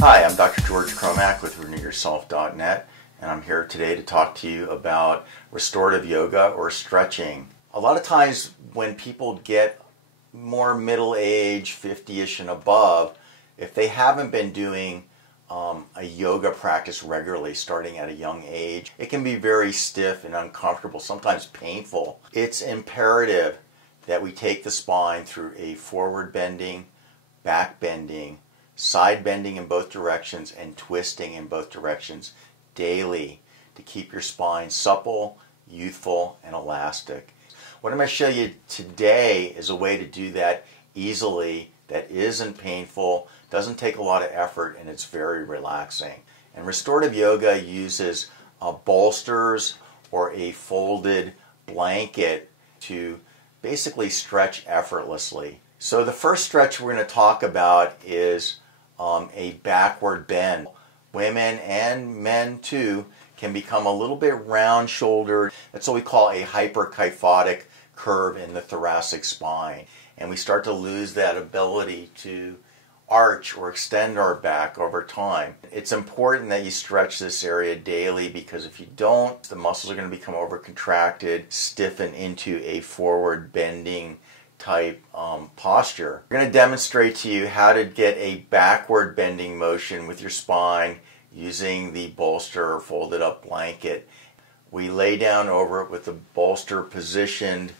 Hi, I'm Dr. George Cromack with RenewYourself.net, and I'm here today to talk to you about restorative yoga or stretching. A lot of times when people get more middle age, 50-ish and above, if they haven't been doing a yoga practice regularly starting at a young age, it can be very stiff and uncomfortable, sometimes painful. It's imperative that we take the spine through a forward bending, back bending, side bending in both directions, and twisting in both directions daily to keep your spine supple, youthful, and elastic. What I'm going to show you today is a way to do that easily, that isn't painful, doesn't take a lot of effort, and it's very relaxing. And restorative yoga uses bolsters or a folded blanket to basically stretch effortlessly. So the first stretch we're going to talk about is a backward bend. Women and men too can become a little bit round shouldered. That's what we call a hyperkyphotic curve in the thoracic spine. And we start to lose that ability to arch or extend our back over time. It's important that you stretch this area daily, because if you don't, the muscles are going to become overcontracted, stiffen into a forward bending type posture. We're going to demonstrate to you how to get a backward bending motion with your spine using the bolster or folded up blanket. We lay down over it with the bolster positioned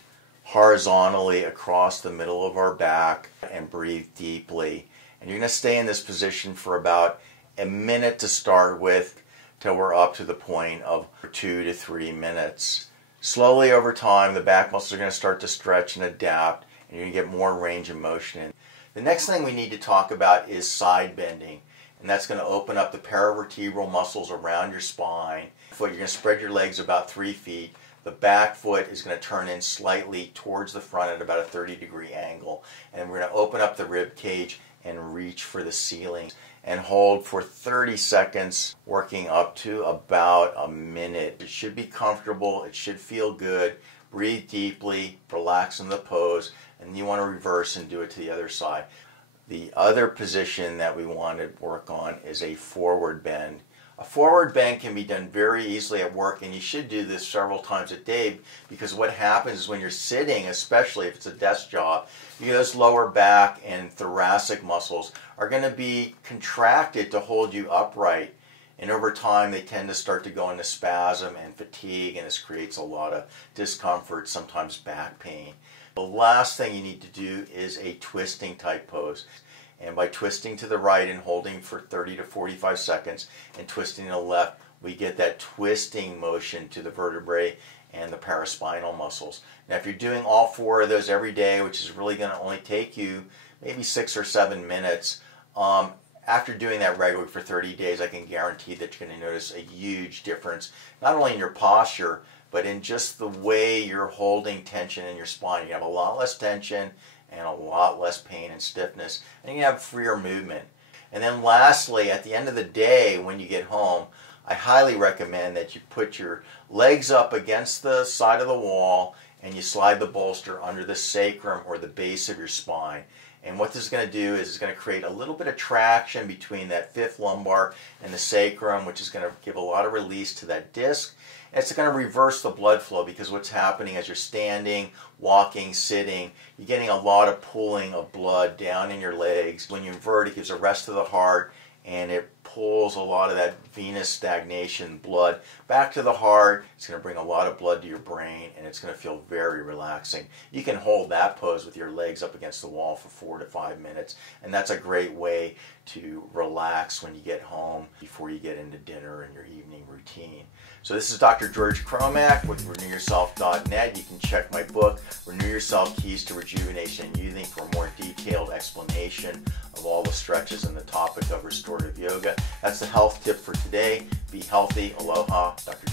horizontally across the middle of our back and breathe deeply. And you're going to stay in this position for about a minute to start with, till we're up to the point of 2 to 3 minutes. Slowly over time, the back muscles are going to start to stretch and adapt, and you're going to get more range of motion. The next thing we need to talk about is side bending, and that's going to open up the paravertebral muscles around your spine. You're going to spread your legs about 3 feet. The back foot is going to turn in slightly towards the front at about a 30-degree angle, and we're going to open up the rib cage and reach for the ceiling and hold for 30 seconds, working up to about a minute. It should be comfortable, it should feel good. Breathe deeply, relax in the pose, and you want to reverse and do it to the other side. The other position that we want to work on is a forward bend. A forward bend can be done very easily at work, and you should do this several times a day, because what happens is when you're sitting, especially if it's a desk job, those lower back and thoracic muscles are going to be contracted to hold you upright. And over time, they tend to start to go into spasm and fatigue, and this creates a lot of discomfort, sometimes back pain. The last thing you need to do is a twisting type pose. And by twisting to the right and holding for 30 to 45 seconds and twisting to the left, we get that twisting motion to the vertebrae and the paraspinal muscles. Now, if you're doing all 4 of those every day, which is really going to only take you maybe 6 or 7 minutes, after doing that regularly for 30 days, I can guarantee that you're going to notice a huge difference, not only in your posture, but in just the way you're holding tension in your spine. You have a lot less tension and a lot less pain and stiffness, and you have freer movement. And then lastly, at the end of the day, when you get home, I highly recommend that you put your legs up against the side of the wall and you slide the bolster under the sacrum or the base of your spine. And what this is going to do is it's going to create a little bit of traction between that 5th lumbar and the sacrum, which is going to give a lot of release to that disc. And it's going to reverse the blood flow, because what's happening as you're standing, walking, sitting, you're getting a lot of pooling of blood down in your legs. When you invert, it gives a rest to the heart, and it pulls a lot of that venous stagnation blood back to the heart. It's going to bring a lot of blood to your brain, and it's going to feel very relaxing. You can hold that pose with your legs up against the wall for 4 to 5 minutes, and that's a great way to relax when you get home before you get into dinner and your evening routine. So this is Dr. George Cromack with RenewYourself.net. You can check my book, Renew Yourself, Keys to Rejuvenation and Youthing, for a more detailed explanation of all the stretches and the topic of restorative yoga. That's the health tip for today. Be healthy. Aloha. Dr.